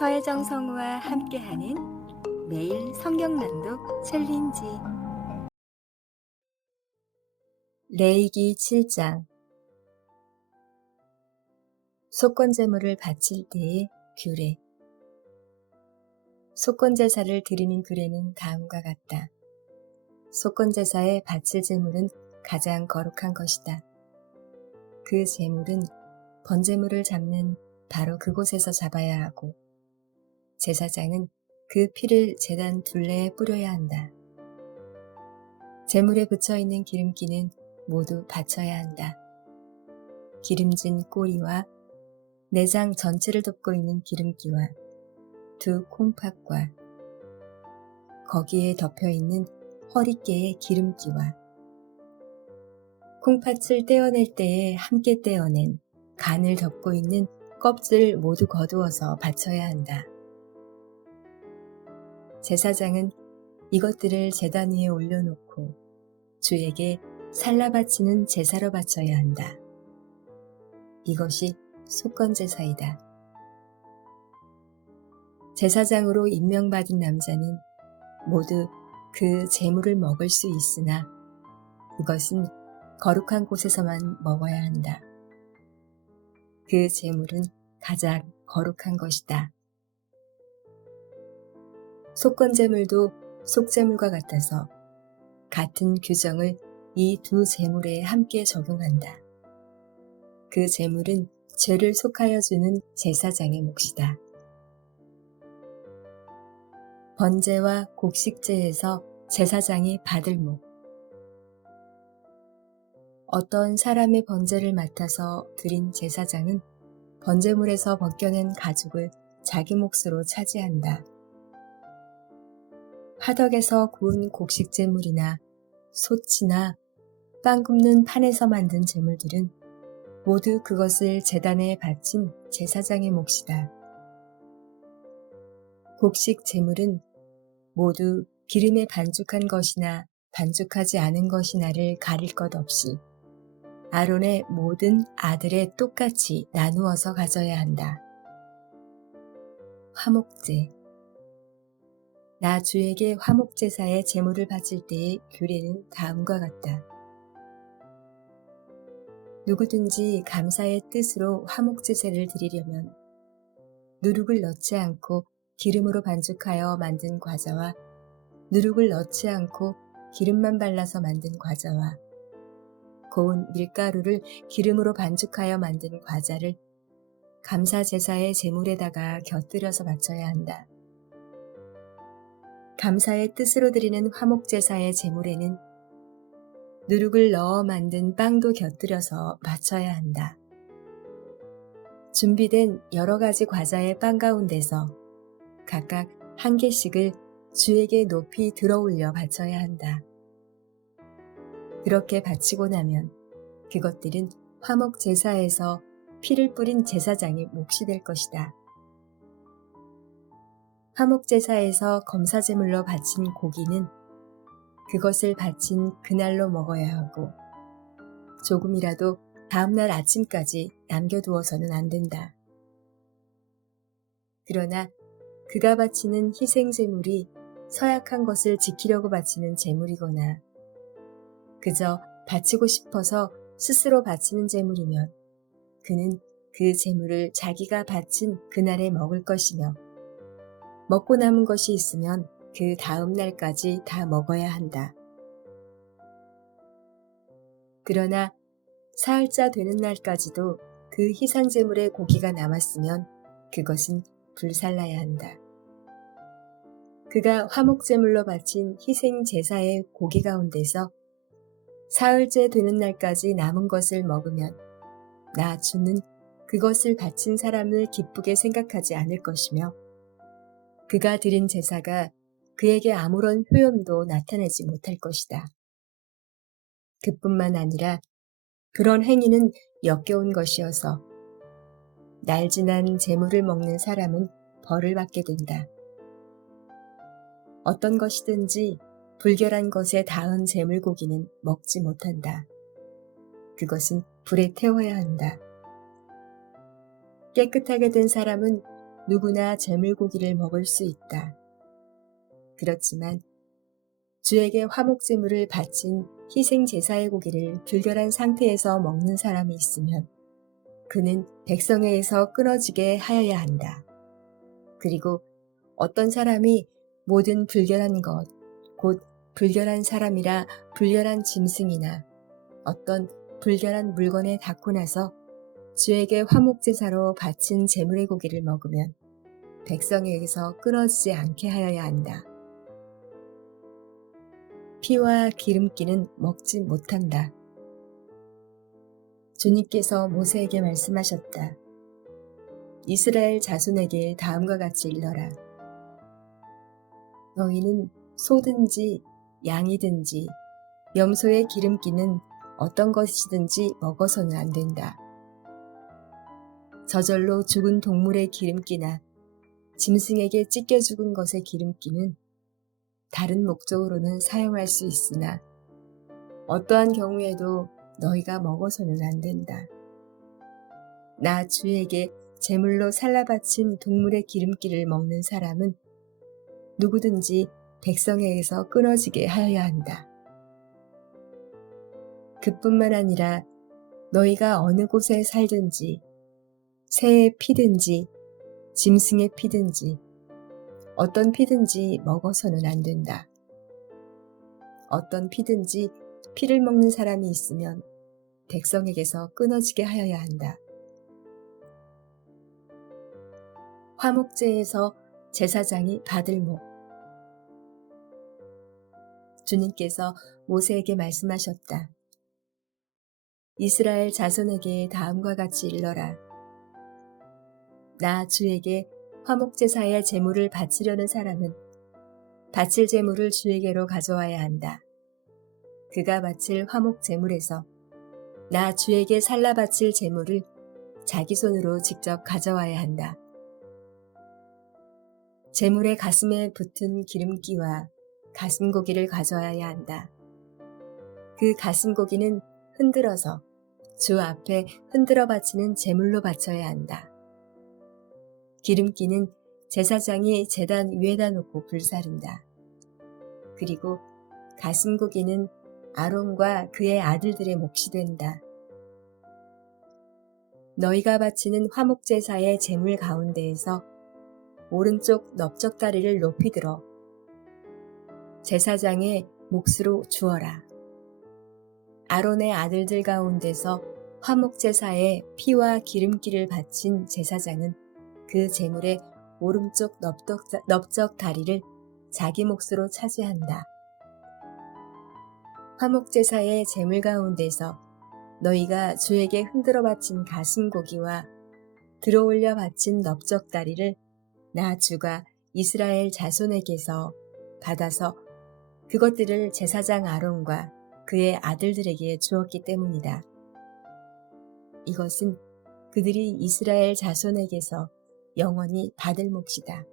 서혜정 성우와 함께하는 매일 성경 낭독 챌린지. 레위기 7장. 속건제물을 바칠 때의 규례. 속건제사를 드리는 규례는 다음과 같다. 속건제사에 바칠 제물은 가장 거룩한 것이다. 그 제물은 번제물을 잡는 바로 그곳에서 잡아야 하고, 제사장은 그 피를 제단 둘레에 뿌려야 한다. 제물에 붙여있는 기름기는 모두 바쳐야 한다. 기름진 꼬리와 내장 전체를 덮고 있는 기름기와 두 콩팥과 거기에 덮여있는 허리깨의 기름기와 콩팥을 떼어낼 때에 함께 떼어낸 간을 덮고 있는 껍질을 모두 거두어서 바쳐야 한다. 제사장은 이것들을 제단 위에 올려놓고 주에게 살라 바치는 제사로 바쳐야 한다. 이것이 속건제사이다. 제사장으로 임명받은 남자는 모두 그 제물을 먹을 수 있으나 그것은 거룩한 곳에서만 먹어야 한다. 그 제물은 가장 거룩한 것이다. 속건제물도 속제물과 같아서 같은 규정을 이 두 제물에 함께 적용한다. 그 제물은 죄를 속하여 주는 제사장의 몫이다. 번제와 곡식제에서 제사장이 받을 목. 어떤 사람의 번제를 맡아서 드린 제사장은 번제물에서 벗겨낸 가죽을 자기 몫으로 차지한다. 화덕에서 구운 곡식제물이나 솥이나 빵 굽는 판에서 만든 제물들은 모두 그것을 제단에 바친 제사장의 몫이다. 곡식 제물은 모두 기름에 반죽한 것이나 반죽하지 않은 것이나를 가릴 것 없이 아론의 모든 아들에 똑같이 나누어서 가져야 한다. 화목제. 나 주에게 화목제사의 제물을 바칠 때의 규례는 다음과 같다. 누구든지 감사의 뜻으로 화목제사를 드리려면 누룩을 넣지 않고 기름으로 반죽하여 만든 과자와 누룩을 넣지 않고 기름만 발라서 만든 과자와 고운 밀가루를 기름으로 반죽하여 만든 과자를 감사제사의 제물에다가 곁들여서 바쳐야 한다. 감사의 뜻으로 드리는 화목제사의 제물에는 누룩을 넣어 만든 빵도 곁들여서 바쳐야 한다. 준비된 여러 가지 과자의 빵 가운데서 각각 한 개씩을 주에게 높이 들어올려 바쳐야 한다. 그렇게 바치고 나면 그것들은 화목제사에서 피를 뿌린 제사장의 몫이 될 것이다. 화목제사에서 검사제물로 바친 고기는 그것을 바친 그날로 먹어야 하고 조금이라도 다음날 아침까지 남겨두어서는 안 된다. 그러나 그가 바치는 희생제물이 서약한 것을 지키려고 바치는 제물이거나 그저 바치고 싶어서 스스로 바치는 제물이면 그는 그 제물을 자기가 바친 그날에 먹을 것이며 먹고 남은 것이 있으면 그 다음 날까지 다 먹어야 한다. 그러나 사흘자 되는 날까지도 그 희생제물의 고기가 남았으면 그것은 불살라야 한다. 그가 화목제물로 바친 희생제사의 고기 가운데서 사흘째 되는 날까지 남은 것을 먹으면 나 주는 그것을 바친 사람을 기쁘게 생각하지 않을 것이며 그가 드린 제사가 그에게 아무런 효용도 나타내지 못할 것이다. 그뿐만 아니라 그런 행위는 역겨운 것이어서 날지난 제물을 먹는 사람은 벌을 받게 된다. 어떤 것이든지 불결한 것에 닿은 제물고기는 먹지 못한다. 그것은 불에 태워야 한다. 깨끗하게 된 사람은 누구나 제물고기를 먹을 수 있다. 그렇지만 주에게 화목제물을 바친 희생 제사의 고기를 불결한 상태에서 먹는 사람이 있으면 그는 백성에게서 끊어지게 하여야 한다. 그리고 어떤 사람이 모든 불결한 것, 곧 불결한 사람이라 불결한 짐승이나 어떤 불결한 물건에 닿고 나서 주에게 화목제사로 바친 제물의 고기를 먹으면 백성에게서 끊어지지 않게 하여야 한다. 피와 기름기는 먹지 못한다. 주님께서 모세에게 말씀하셨다. 이스라엘 자손에게 다음과 같이 일러라. 너희는 소든지 양이든지 염소의 기름기는 어떤 것이든지 먹어서는 안 된다. 저절로 죽은 동물의 기름기나 짐승에게 찢겨 죽은 것의 기름기는 다른 목적으로는 사용할 수 있으나 어떠한 경우에도 너희가 먹어서는 안 된다. 나 주에게 제물로 살라바친 동물의 기름기를 먹는 사람은 누구든지 백성에게서 끊어지게 하여야 한다. 그뿐만 아니라 너희가 어느 곳에 살든지 새의 피든지 짐승의 피든지 어떤 피든지 먹어서는 안 된다. 어떤 피든지 피를 먹는 사람이 있으면 백성에게서 끊어지게 하여야 한다. 화목제에서 제사장이 받을 목. 주님께서 모세에게 말씀하셨다. 이스라엘 자손에게 다음과 같이 일러라. 나 주에게 화목제사의 제물을 바치려는 사람은 바칠 제물을 주에게로 가져와야 한다. 그가 바칠 화목제물에서 나 주에게 살라 바칠 제물을 자기 손으로 직접 가져와야 한다. 제물의 가슴에 붙은 기름기와 가슴고기를 가져와야 한다. 그 가슴고기는 흔들어서 주 앞에 흔들어 바치는 제물로 바쳐야 한다. 기름기는 제사장이 제단 위에다 놓고 불사른다. 그리고 가슴고기는 아론과 그의 아들들의 몫이 된다. 너희가 바치는 화목제사의 제물 가운데에서 오른쪽 넓적다리를 높이 들어 제사장의 몫으로 주어라. 아론의 아들들 가운데서 화목제사의 피와 기름기를 바친 제사장은 그 제물의 오른쪽 넓적 다리를 자기 몫으로 차지한다. 화목제사의 제물 가운데서 너희가 주에게 흔들어 바친 가슴고기와 들어올려 바친 넓적 다리를 나 주가 이스라엘 자손에게서 받아서 그것들을 제사장 아론과 그의 아들들에게 주었기 때문이다. 이것은 그들이 이스라엘 자손에게서 영원히 받을 몫이다.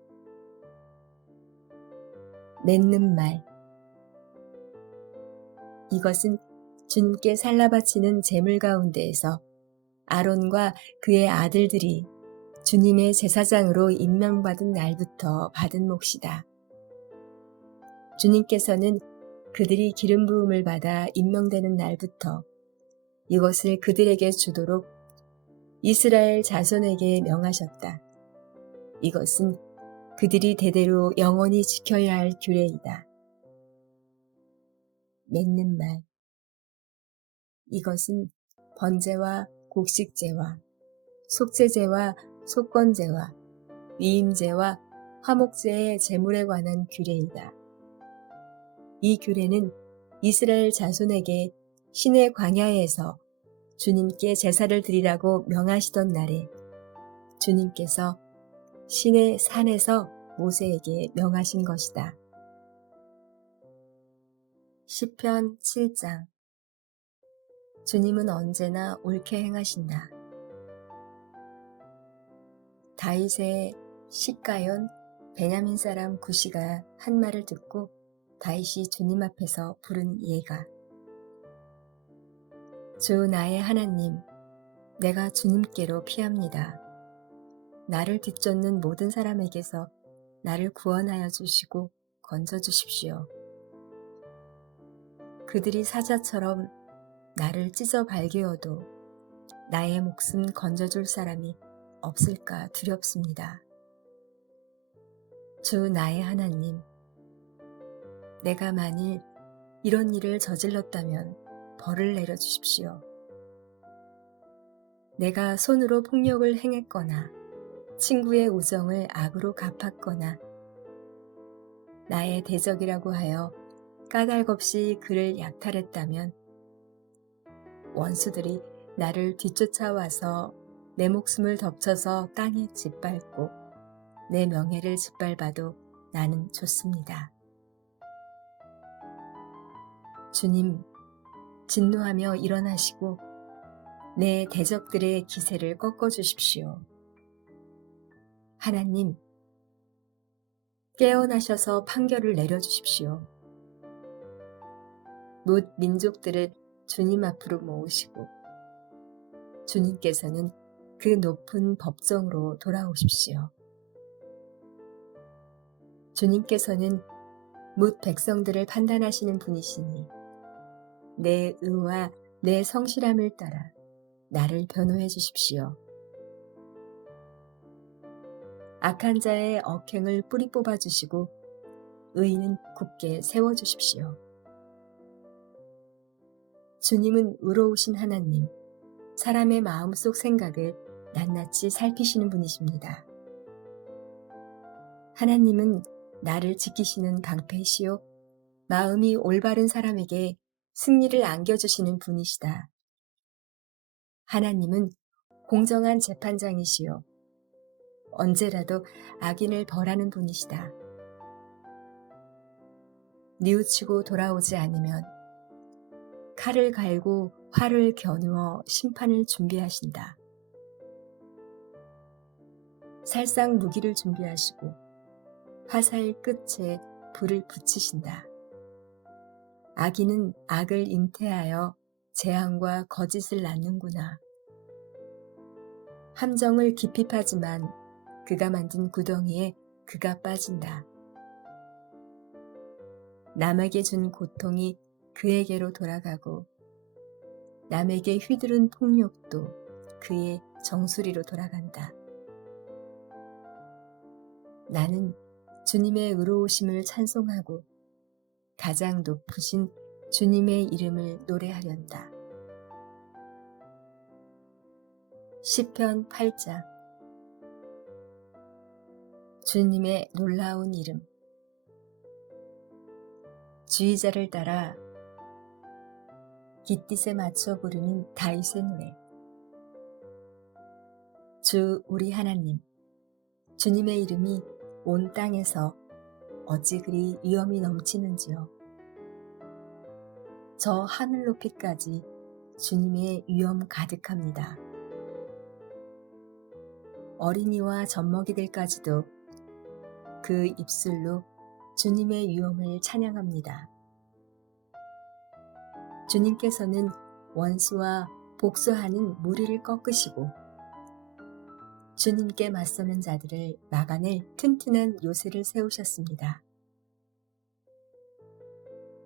맺는 말. 이것은 주님께 살라 바치는 제물 가운데에서 아론과 그의 아들들이 주님의 제사장으로 임명받은 날부터 받은 몫이다. 주님께서는 그들이 기름 부음을 받아 임명되는 날부터 이것을 그들에게 주도록 이스라엘 자손에게 명하셨다. 이것은 그들이 대대로 영원히 지켜야 할 규례이다. 맺는 말. 이것은 번제와 곡식제와 속죄제와 속건제와 위임제와 화목제의 제물에 관한 규례이다. 이 규례는 이스라엘 자손에게 시내 광야에서 주님께 제사를 드리라고 명하시던 날에 주님께서 시내 산에서 모세에게 명하신 것이다. 시편 7장. 주님은 언제나 옳게 행하신다. 다윗의 시가연 베냐민 사람 구시가 한 말을 듣고 다윗이 주님 앞에서 부른 예가. 주 나의 하나님, 내가 주님께로 피합니다. 나를 뒤쫓는 모든 사람에게서 나를 구원하여 주시고 건져 주십시오. 그들이 사자처럼 나를 찢어 발개어도 나의 목숨 건져줄 사람이 없을까 두렵습니다. 주 나의 하나님, 내가 만일 이런 일을 저질렀다면 벌을 내려주십시오. 내가 손으로 폭력을 행했거나 친구의 우정을 악으로 갚았거나 나의 대적이라고 하여 까닭없이 그를 약탈했다면 원수들이 나를 뒤쫓아와서 내 목숨을 덮쳐서 땅에 짓밟고 내 명예를 짓밟아도 나는 좋습니다. 주님, 진노하며 일어나시고 내 대적들의 기세를 꺾어주십시오. 하나님, 깨어나셔서 판결을 내려주십시오. 뭇 민족들을 주님 앞으로 모으시고 주님께서는 그 높은 법정으로 돌아오십시오. 주님께서는 뭇 백성들을 판단하시는 분이시니 내 의와 내 성실함을 따라 나를 변호해 주십시오. 악한 자의 억행을 뿌리 뽑아 주시고 의인은 굳게 세워 주십시오. 주님은 의로우신 하나님, 사람의 마음속 생각을 낱낱이 살피시는 분이십니다. 하나님은 나를 지키시는 방패시요 마음이 올바른 사람에게 승리를 안겨주시는 분이시다. 하나님은 공정한 재판장이시요 언제라도 악인을 벌하는 분이시다. 뉘우치고 돌아오지 않으면 칼을 갈고 활을 겨누어 심판을 준비하신다. 살상 무기를 준비하시고 화살 끝에 불을 붙이신다. 악인은 악을 잉태하여 재앙과 거짓을 낳는구나. 함정을 깊이 파지만 그가 만든 구덩이에 그가 빠진다. 남에게 준 고통이 그에게로 돌아가고 남에게 휘두른 폭력도 그의 정수리로 돌아간다. 나는 주님의 의로우심을 찬송하고 가장 높으신 주님의 이름을 노래하련다. 시편 8장. 주님의 놀라운 이름. 지휘자를 따라 깃딧에 맞춰 부르는 다윗의 노래. 주 우리 하나님, 주님의 이름이 온 땅에서 어찌 그리 위엄이 넘치는지요. 저 하늘 높이까지 주님의 위엄 가득합니다. 어린이와 젖먹이들까지도 그 입술로 주님의 위엄을 찬양합니다. 주님께서는 원수와 복수하는 무리를 꺾으시고 주님께 맞서는 자들을 막아낼 튼튼한 요새를 세우셨습니다.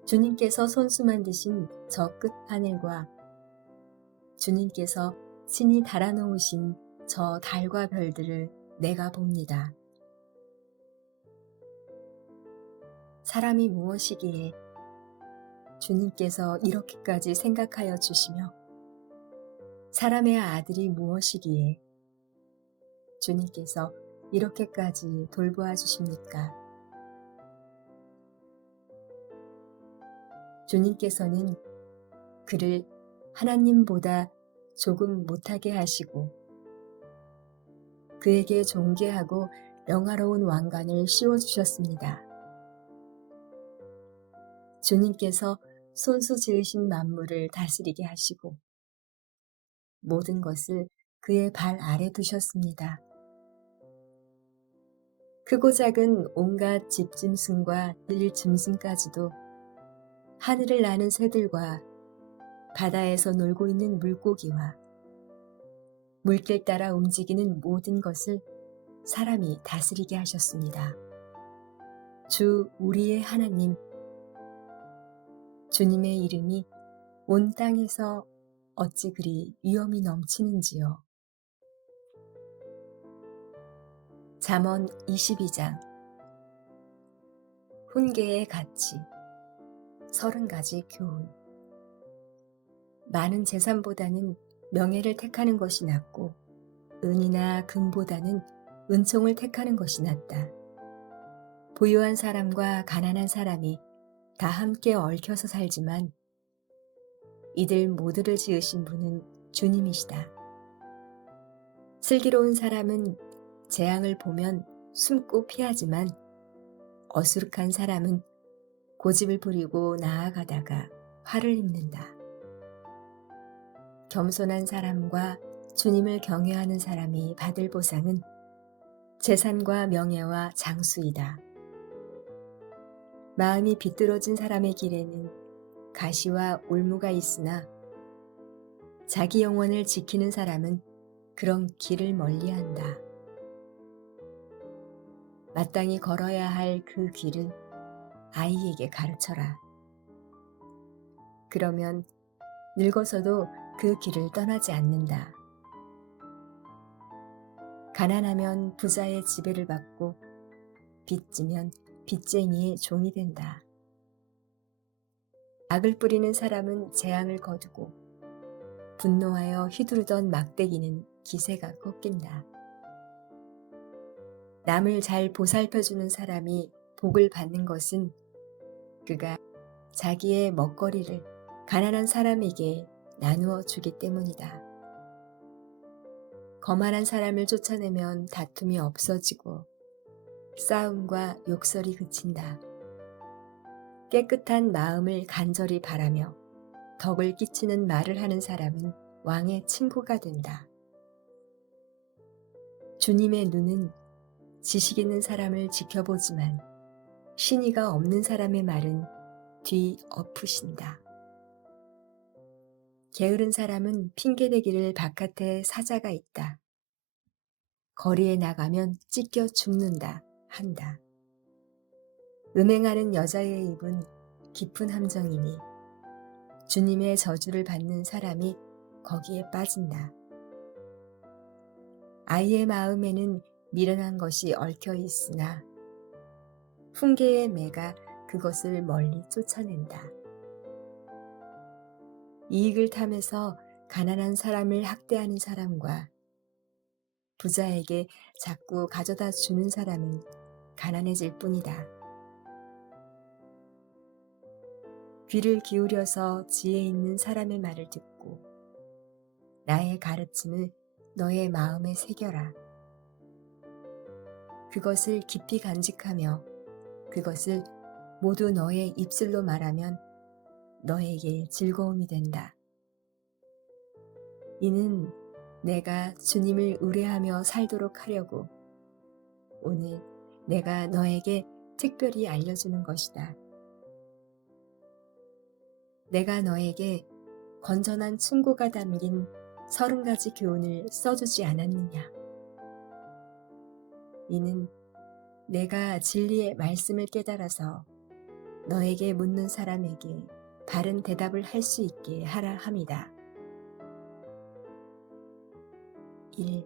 주님께서 손수 만드신 저 끝 하늘과 주님께서 친히 달아놓으신 저 달과 별들을 내가 봅니다. 사람이 무엇이기에 주님께서 이렇게까지 생각하여 주시며 사람의 아들이 무엇이기에 주님께서 이렇게까지 돌보아 주십니까? 주님께서는 그를 하나님보다 조금 못하게 하시고 그에게 존귀하고 영화로운 왕관을 씌워주셨습니다. 주님께서 손수 지으신 만물을 다스리게 하시고 모든 것을 그의 발 아래 두셨습니다. 크고 작은 온갖 집짐승과 들짐승까지도 하늘을 나는 새들과 바다에서 놀고 있는 물고기와 물길 따라 움직이는 모든 것을 사람이 다스리게 하셨습니다. 주 우리의 하나님, 주님의 이름이 온 땅에서 어찌 그리 위엄이 넘치는지요. 잠언 22장. 훈계의 가치 30가지 교훈. 많은 재산보다는 명예를 택하는 것이 낫고 은이나 금보다는 은총을 택하는 것이 낫다. 부유한 사람과 가난한 사람이 다 함께 얽혀서 살지만 이들 모두를 지으신 분은 주님이시다. 슬기로운 사람은 재앙을 보면 숨고 피하지만 어수룩한 사람은 고집을 부리고 나아가다가 화를 입는다. 겸손한 사람과 주님을 경외하는 사람이 받을 보상은 재산과 명예와 장수이다. 마음이 비뚤어진 사람의 길에는 가시와 올무가 있으나 자기 영혼을 지키는 사람은 그런 길을 멀리한다. 마땅히 걸어야 할 그 길을 아이에게 가르쳐라. 그러면 늙어서도 그 길을 떠나지 않는다. 가난하면 부자의 지배를 받고 빚지면 빚쟁이의 종이 된다. 악을 뿌리는 사람은 재앙을 거두고 분노하여 휘두르던 막대기는 기세가 꺾인다. 남을 잘 보살펴주는 사람이 복을 받는 것은 그가 자기의 먹거리를 가난한 사람에게 나누어 주기 때문이다. 거만한 사람을 쫓아내면 다툼이 없어지고 싸움과 욕설이 그친다. 깨끗한 마음을 간절히 바라며 덕을 끼치는 말을 하는 사람은 왕의 친구가 된다. 주님의 눈은 지식 있는 사람을 지켜보지만 신의가 없는 사람의 말은 뒤엎으신다. 게으른 사람은 핑계대기를 바깥에 사자가 있다. 거리에 나가면 찢겨 죽는다 한다. 음행하는 여자의 입은 깊은 함정이니 주님의 저주를 받는 사람이 거기에 빠진다. 아이의 마음에는 미련한 것이 얽혀 있으나 훈계의 매가 그것을 멀리 쫓아낸다. 이익을 탐해서 가난한 사람을 학대하는 사람과 부자에게 자꾸 가져다 주는 사람은 가난해질 뿐이다. 귀를 기울여서 지혜 있는 사람의 말을 듣고 나의 가르침을 너의 마음에 새겨라. 그것을 깊이 간직하며 그것을 모두 너의 입술로 말하면 너에게 즐거움이 된다. 이는 내가 주님을 의뢰하며 살도록 하려고 오늘 내가 너에게 특별히 알려주는 것이다. 내가 너에게 건전한 충고가 담긴 30가지 교훈을 써주지 않았느냐. 이는 내가 진리의 말씀을 깨달아서 너에게 묻는 사람에게 바른 대답을 할 수 있게 하라 함이다. 1.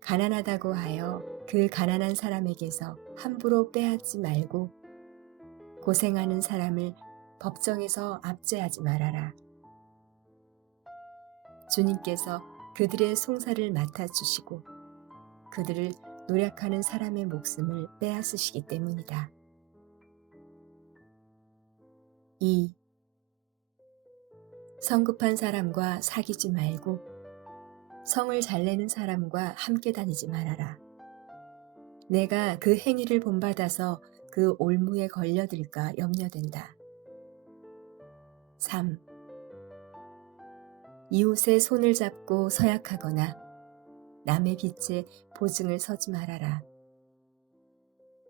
가난하다고 하여 그 가난한 사람에게서 함부로 빼앗지 말고 고생하는 사람을 법정에서 압제하지 말아라. 주님께서 그들의 송사를 맡아주시고 그들을 노력하는 사람의 목숨을 빼앗으시기 때문이다. 2. 성급한 사람과 사귀지 말고 성을 잘 내는 사람과 함께 다니지 말아라. 내가 그 행위를 본받아서 그 올무에 걸려들까 염려된다. 3. 이웃의 손을 잡고 서약하거나 남의 빚에 보증을 서지 말아라.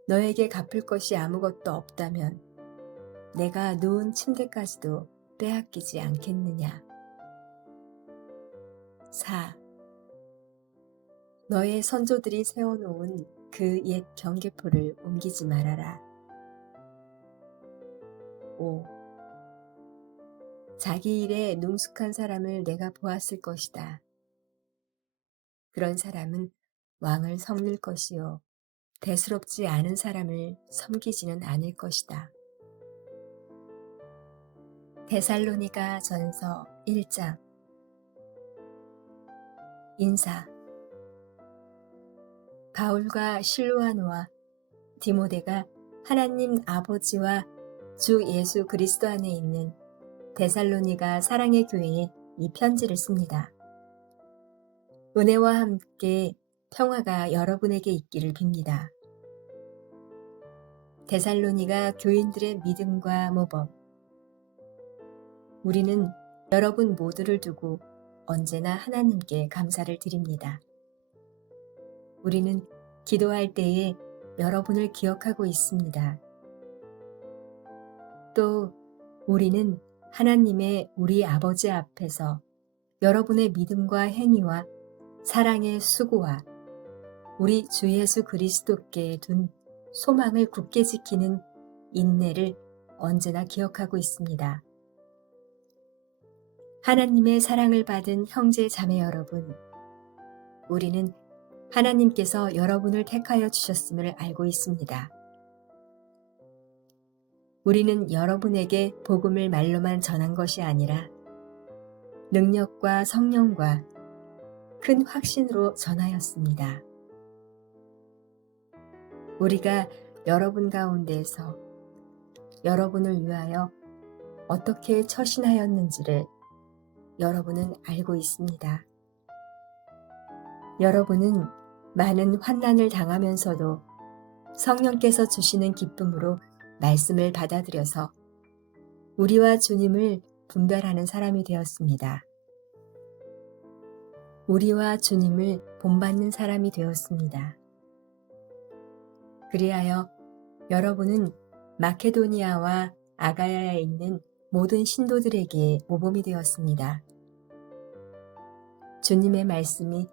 너에게 갚을 것이 아무것도 없다면 내가 누운 침대까지도 빼앗기지 않겠느냐. 4. 너의 선조들이 세워놓은 그 옛 경계포를 옮기지 말아라. 5. 자기 일에 능숙한 사람을 내가 보았을 것이다. 그런 사람은 왕을 섬길 것이요 대수롭지 않은 사람을 섬기지는 않을 것이다. 데살로니가 전서 1장. 인사. 바울과 실로아노와 디모데가 하나님 아버지와 주 예수 그리스도 안에 있는 데살로니가 사랑의 교회에 이 편지를 씁니다. 은혜와 함께 평화가 여러분에게 있기를 빕니다. 데살로니가 교인들의 믿음과 모범. 우리는 여러분 모두를 두고 언제나 하나님께 감사를 드립니다. 우리는 기도할 때에 여러분을 기억하고 있습니다. 또 우리는 하나님의 우리 아버지 앞에서 여러분의 믿음과 행위와 사랑의 수고와 우리 주 예수 그리스도께 둔 소망을 굳게 지키는 인내를 언제나 기억하고 있습니다. 하나님의 사랑을 받은 형제 자매 여러분, 우리는 하나님께서 여러분을 택하여 주셨음을 알고 있습니다. 우리는 여러분에게 복음을 말로만 전한 것이 아니라 능력과 성령과 큰 확신으로 전하였습니다. 우리가 여러분 가운데에서 여러분을 위하여 어떻게 처신하였는지를 여러분은 알고 있습니다. 여러분은 많은 환난을 당하면서도 성령께서 주시는 기쁨으로 말씀을 받아들여서 우리와 주님을 분별하는 사람이 되었습니다. 우리와 주님을 본받는 사람이 되었습니다. 그리하여 여러분은 마케도니아와 아가야에 있는 모든 신도들에게 모범이 되었습니다. 주님의 말씀이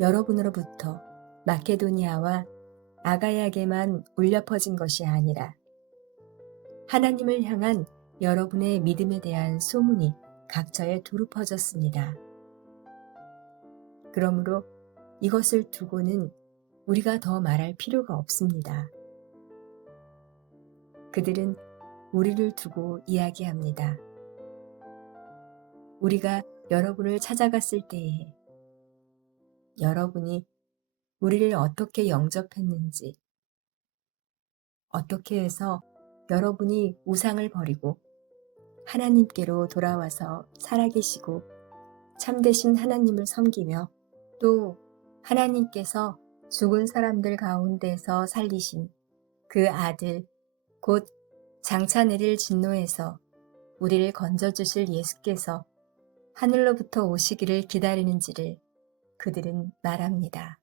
여러분으로부터 마케도니아와 아가야에게만 울려 퍼진 것이 아니라 하나님을 향한 여러분의 믿음에 대한 소문이 각처에 두루 퍼졌습니다. 그러므로 이것을 두고는 우리가 더 말할 필요가 없습니다. 그들은 우리를 두고 이야기합니다. 우리가 여러분을 찾아갔을 때에 여러분이 우리를 어떻게 영접했는지, 어떻게 해서 여러분이 우상을 버리고 하나님께로 돌아와서 살아계시고 참되신 하나님을 섬기며 또 하나님께서 죽은 사람들 가운데서 살리신 그 아들 곧 장차 내릴 진노에서 우리를 건져주실 예수께서 하늘로부터 오시기를 기다리는지를 그들은 말합니다.